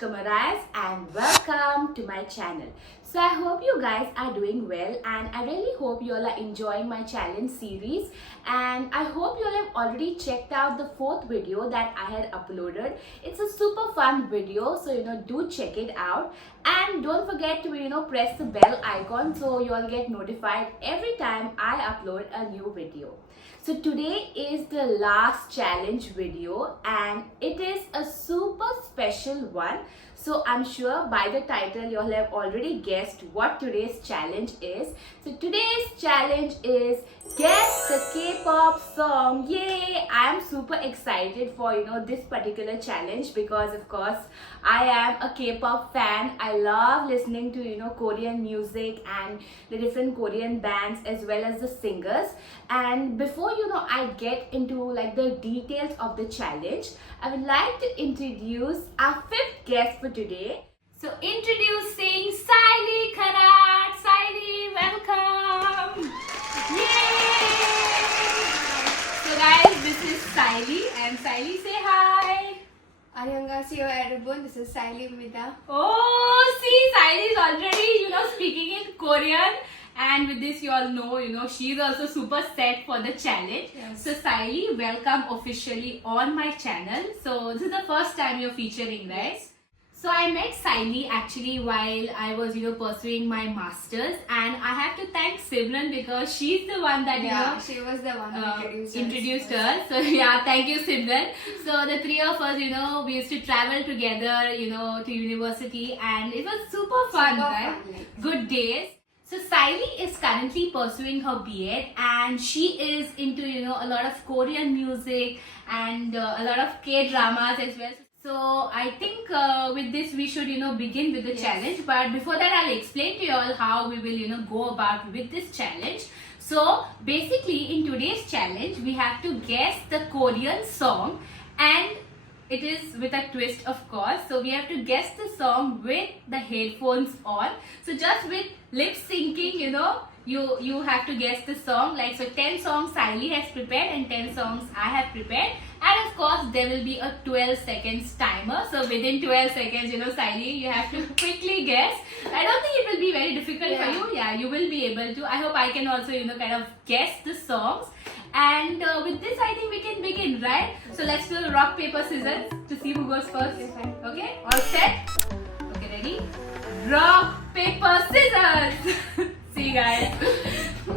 Anushka Marais and welcome to my channel. So I hope you guys are doing well and I really hope you all are enjoying my challenge series, and I hope you all have already checked out the fourth video that I had uploaded. It's a super fun video, so do check it out, and don't forget to press the bell icon so you all get notified every time I upload a new video. So today is the last challenge video and it is a super special one. So I'm sure by the title you all have already guessed what today's challenge is. So today's challenge is guess the K-pop song. Yay! I am super excited for this particular challenge because of course I am a K-pop fan. I love listening to Korean music and the different Korean bands as well as the singers. And before I get into like the details of the challenge, I would like to introduce our fifth guest for today. So introducing Saili Kharat. Saili, welcome. Yay! So guys, this is Saili and Saili, say hi. 안녕하세요 여러분. This is Saili Mida. Oh, see, Saili is already speaking in Korean. And with this, you all know, she is also super set for the challenge. Yes. So, Saili, welcome officially on my channel. So, this is the first time you're featuring, right? Yes. So, I met Saili actually while I was, pursuing my masters. And I have to thank Simran because she's the one that, she was the one who introduced her. So, yeah, thank you, Simran. So, the three of us, we used to travel together, to university. And it was super fun, right? Good days. So Saili is currently pursuing her B.Ed and she is into a lot of Korean music and a lot of K-dramas as well. So I think with this we should begin with the challenge. But before that I'll explain to you all how we will go about with this challenge. So basically in today's challenge we have to guess the Korean song, and it is with a twist of course. So we have to guess the song with the headphones on. So just with lip syncing, you have to guess the song. Like so 10 songs Saili has prepared and 10 songs I have prepared. And of course there will be a 12 seconds timer. So within 12 seconds, Saili, you have to quickly guess. I don't think it will be very difficult for you. Yeah, you will be able to. I hope I can also, kind of guess the songs. And with this, I think we can begin, right? So let's do rock, paper, scissors to see who goes first. Okay, all set? Okay, ready? Rock, paper, scissors! See, guys.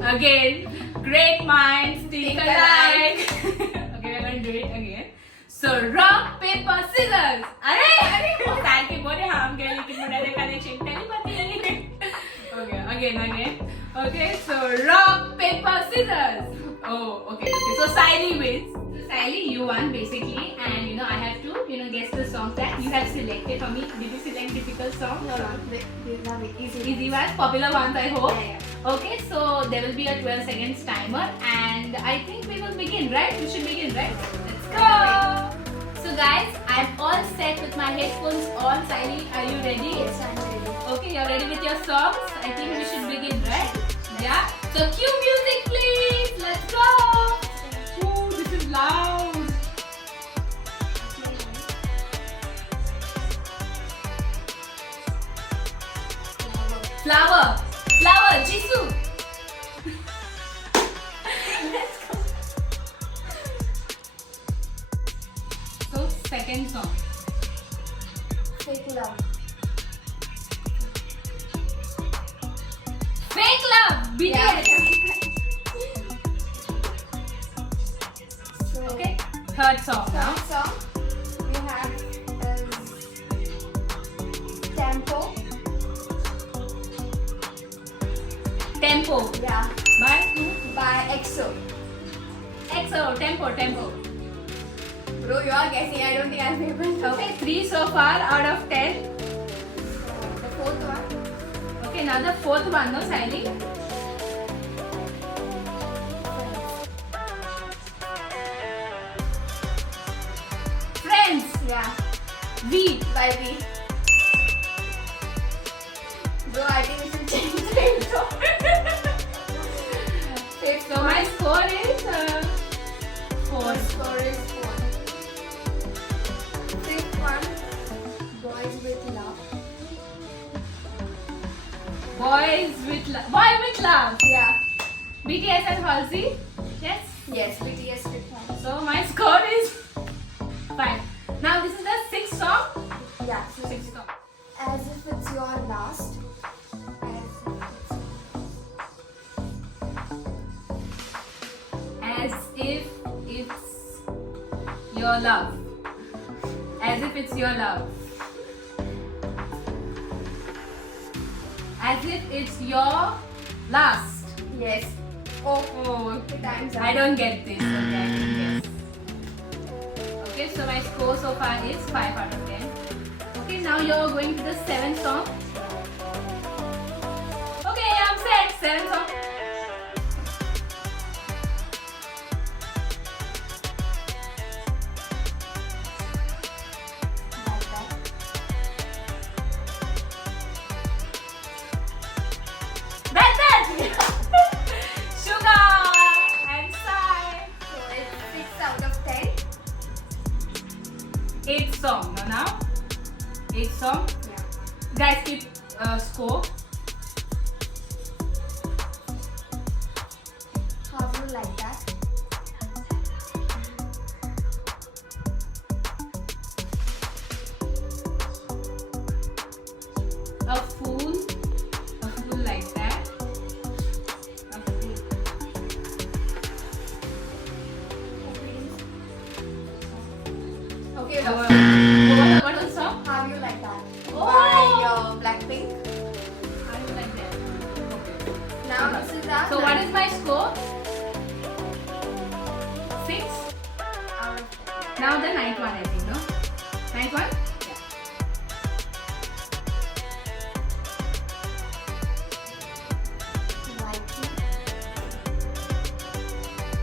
Again, great minds think alike. Okay, we're going to do it again. So rock, paper, scissors. Okay, again. Okay, so rock, paper, scissors. Oh, okay. So Saili wins. So Saili, you won basically, and I have to guess the songs that you have selected for me. Did you select difficult songs? No, Easy ones, popular ones, I hope. Yeah. Okay, so there will be a 12 seconds timer, and I think we will begin, right? We should begin, right? Let's go. So guys, I'm all set with my headphones on. Saili, are you ready? Yes, I'm ready. Okay, you're ready with your songs? I think we should begin, right? Yeah. So cue music, please. Let's go. Oh, this is loud. Flower, Jisoo. Let's go. So second song. Fake love. Fake Love, BTS. So, Okay, third song now. third song we have Tempo. Tempo. Yeah. By EXO. EXO, Tempo. Bro, you are guessing. I don't think I'll be able to. Okay, 3 so far out of 10. The fourth one. Okay, now the fourth one, no, Saili? Friends, Yeah. V. By V. Bro, I think we should change the intro. So my score is 4. Score is 4. Fifth one, Boys with Boy with Love. Yeah. BTS and Halsey. Yes. Yes, BTS did one. So my score is 5. Now this is the 6th song. Yeah. So 6th song. As if it's your last. As if it's your love. As if it's your love. As if it's your last. Yes. Oh, Oh, the time's up. I don't get this. Okay, I can guess. Okay, so my score so far is 5 out of 10. Okay, now you're going to the 7th song. Okay, I'm set. 7th song. Like that. That's it! Sugar and Sai. So it's 6 out of 10. 8th song. Now, 8th song. Yeah. Guys, keep score. How do you like that? A fool like that. A fool. Okay, What was the song? How do you like that? Oh. By Blackpink. I don't like that. Okay. Now this is our So what is my score? 6. out of 10. Now the 9th one, I think, no? 9th one?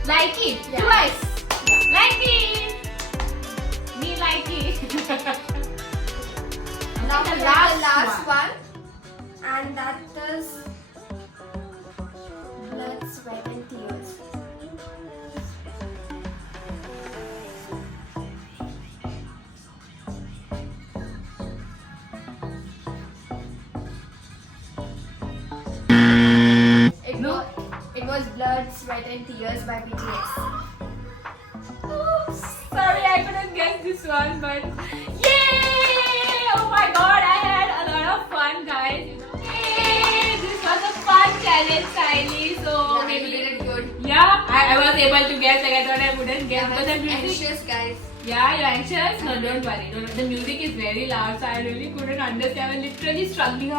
Like it. Yeah. Twice. Yeah. Like it. Me like it. Now the the last last one. one. And that is Blood, Sweat and Tears. No. It was Blood, Sweat and Tears by BTS. Oops. Sorry, I couldn't guess this one, but yay! Oh my god, I had a lot of fun, guys. Yay! This was a fun challenge, Kylie. So Yeah, maybe you did it good. yeah, I was able to guess. Like I thought I wouldn't guess because the music. Anxious guys. Yeah, you're anxious? No, don't worry. The music is very loud, so I really couldn't understand. I was literally struggling. You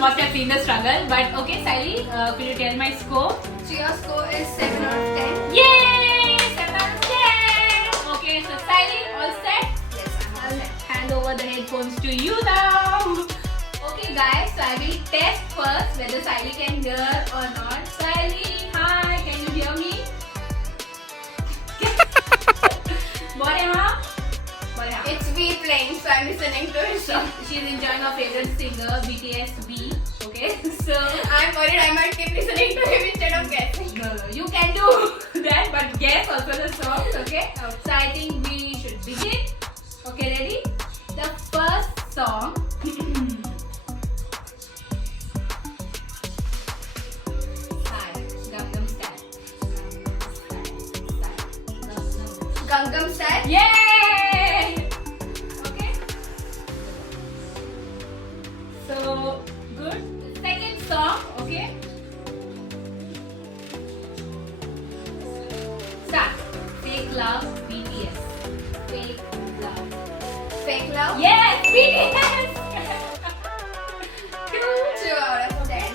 must have seen the struggle. But okay, Sally, could you tell my score? So your score is 7 out of 10. Yay! 7 out of 10! Okay, so Sally, all set? Yes, I'm all set. Hand over the headphones to you now. Okay, guys, so I will test first whether Sally can hear or not. Sally, hi, can you hear me? It's V playing, so I'm listening to it. So She's enjoying her favorite singer, BTS V. Okay, so I'm worried I might keep listening to him instead of guessing. no, you can do that, but guess also the songs. Okay, so I think we should begin. Okay, ready? The first song. Gangnam Style. Gangnam Style. Yay! Okay. So good. The second song, okay. Start. Fake Love, BTS. Fake Love. Fake Love. Yes, BTS. 2 out of 10.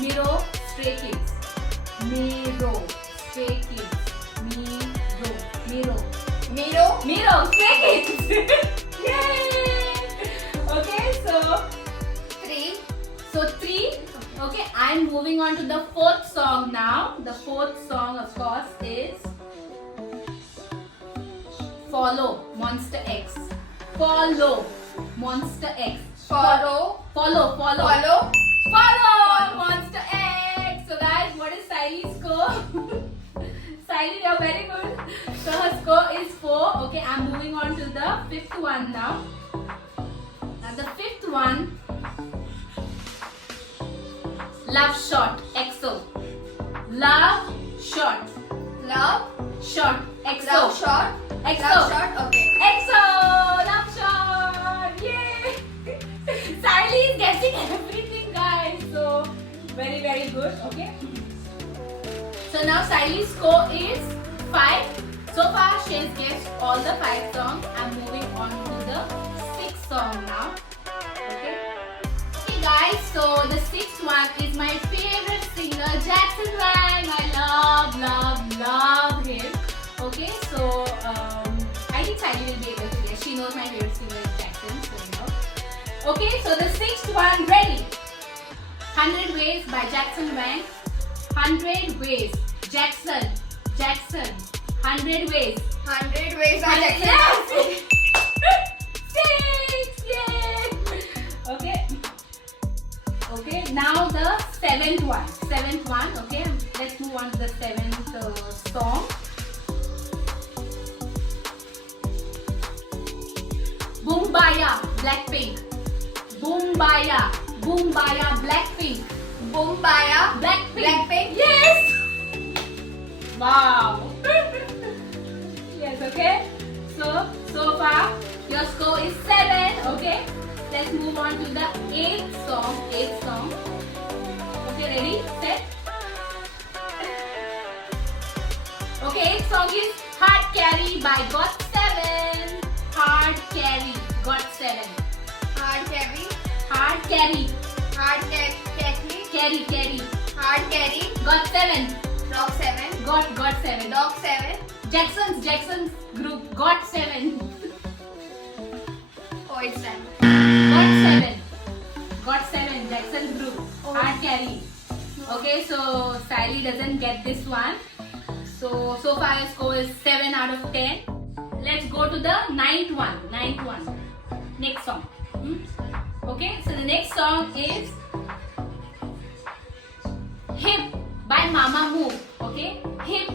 Miro, Stray Kids. Miro, Stray Kids. Miro, Stray Kids. Yay! Okay, so 3. Okay, I'm moving on to the fourth song now. The fourth song, of course, is Follow, Monster X. Follow, Monster X. Follow. Follow. Follow. Monster X. So guys, what is Saily's score? Saily, you're very good. So her score is 4. Okay, I'm moving on to the fifth one now. Now the fifth one, Love Shot EXO. Love Shot. Love. Shot EXO. Love shot. EXO. Love shot. Okay. EXO. Love Shot. Yay! Siley is guessing everything, guys. So very very good. Okay. So now Siley's score is 5. So far she has guessed all the 5 songs. I'm moving on to the 6th song now. Okay. Okay guys, so the 6th one is my favorite singer, Jackson Wang. I love him. Okay, so I think Siley will be able to guess. She knows my favorite singer is Jackson, so you know. Okay, so the 6th one, ready? 100 Ways by Jackson Wang. 100 Ways. Jackson. 100 Ways. 100 Ways by Jackson. Yes! 6! Yay! Okay. Okay, now the 7th one. 7th one, okay. Let's move on to the 7th song. Boombaya, Blackpink. Boombaya, Blackpink. Boombaya. Blackpink. Yes! Wow. Yes, okay. So far your score is 7. Okay. Let's move on to the 8th song. Okay, ready, set. Okay, 8th song is Hard Carry by GOT7. Hard Carry, GOT7. Hard carry. Hard Carry. Hard carry. Carry. Hard carry. GOT7. Dog 7. GOT7. Dog 7. Jackson's group GOT7. Oh, it's time. GOT7, Jackson's group. Oh. Hard Carry. Okay, so Siley doesn't get this one. So far his score is 7 out of 10. Let's go to the 9th one. Next song. Okay, so the next song is Hip by Mamamoo. Okay, Hip,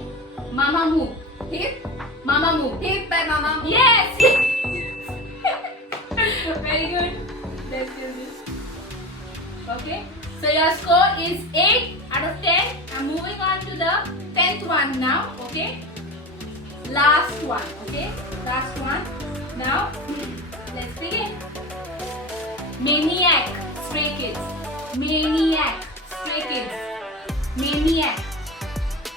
Mamamoo. Hip. Mamamoo. Hip by Mama. Yes! Very good. Let's do this. Okay, so your score is 8 out of 10. I'm moving on to the 10th one now. Okay, last one. Okay, last one. Now, let's begin. Maniac, Stray Kids. Maniac, Stray Kids. Maniac.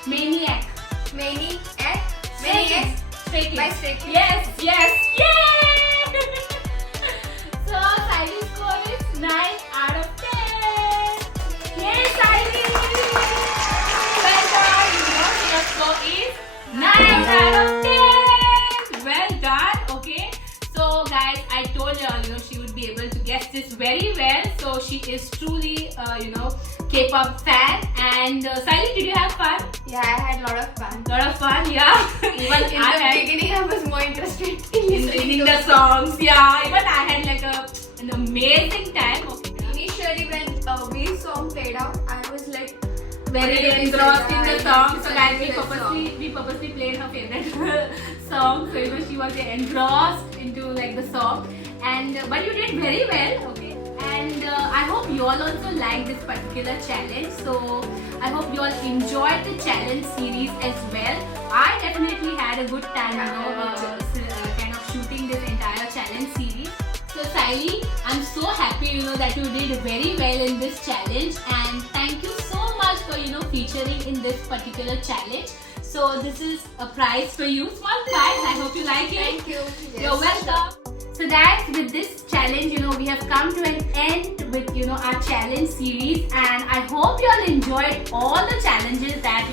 Maniac. Stray Kids. Stray Kids. By Stray Kids. Yes. Yay! So Siley's score is 9 out of 10. Yay, Siley! Well done. Your score is 9 out of 10. Well done. Okay. So guys, I told her, she would be able to guess this very well. So she is truly, K-pop fan. And Siley, did you have fun? Yeah, I had a lot of fun. Lot of fun, yeah. Even In the beginning, I was more interested in in singing the songs, yeah. Even I had like an amazing time. Okay. Initially, when Veer's song played out, I was like Very engrossed in the song. So guys, we purposely purposely played her favorite song. So she was engrossed into like the song. And but you did very well, okay. And I hope you all also like this particular challenge. So I hope you all enjoyed the challenge series as well. I definitely had a good time, kind of shooting this entire challenge series. So Siley, I'm so happy, that you did very well in this challenge, and thank you so much for, featuring in this particular challenge. So this is a prize for you, small prize. I hope you like it. Thank you. You're welcome. So guys, with this challenge, we have come to an end with, our challenge series, and I hope you all enjoyed all the challenges that,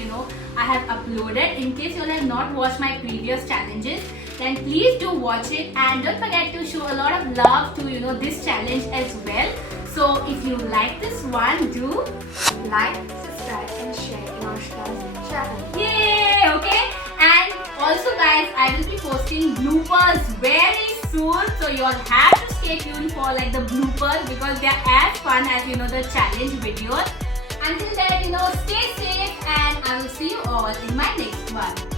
I have uploaded. In case you all have not watched my previous challenges, then please do watch it, and don't forget to show a lot of love to, this challenge as well. So if you like this one, do Like, subscribe, and share in Anushka's channel. yay, okay? And also guys, I will be posting bloopers very soon, so you all have to stay tuned for like the bloopers, because they are as fun as the challenge videos. Until then, stay safe, and I will see you all in my next one.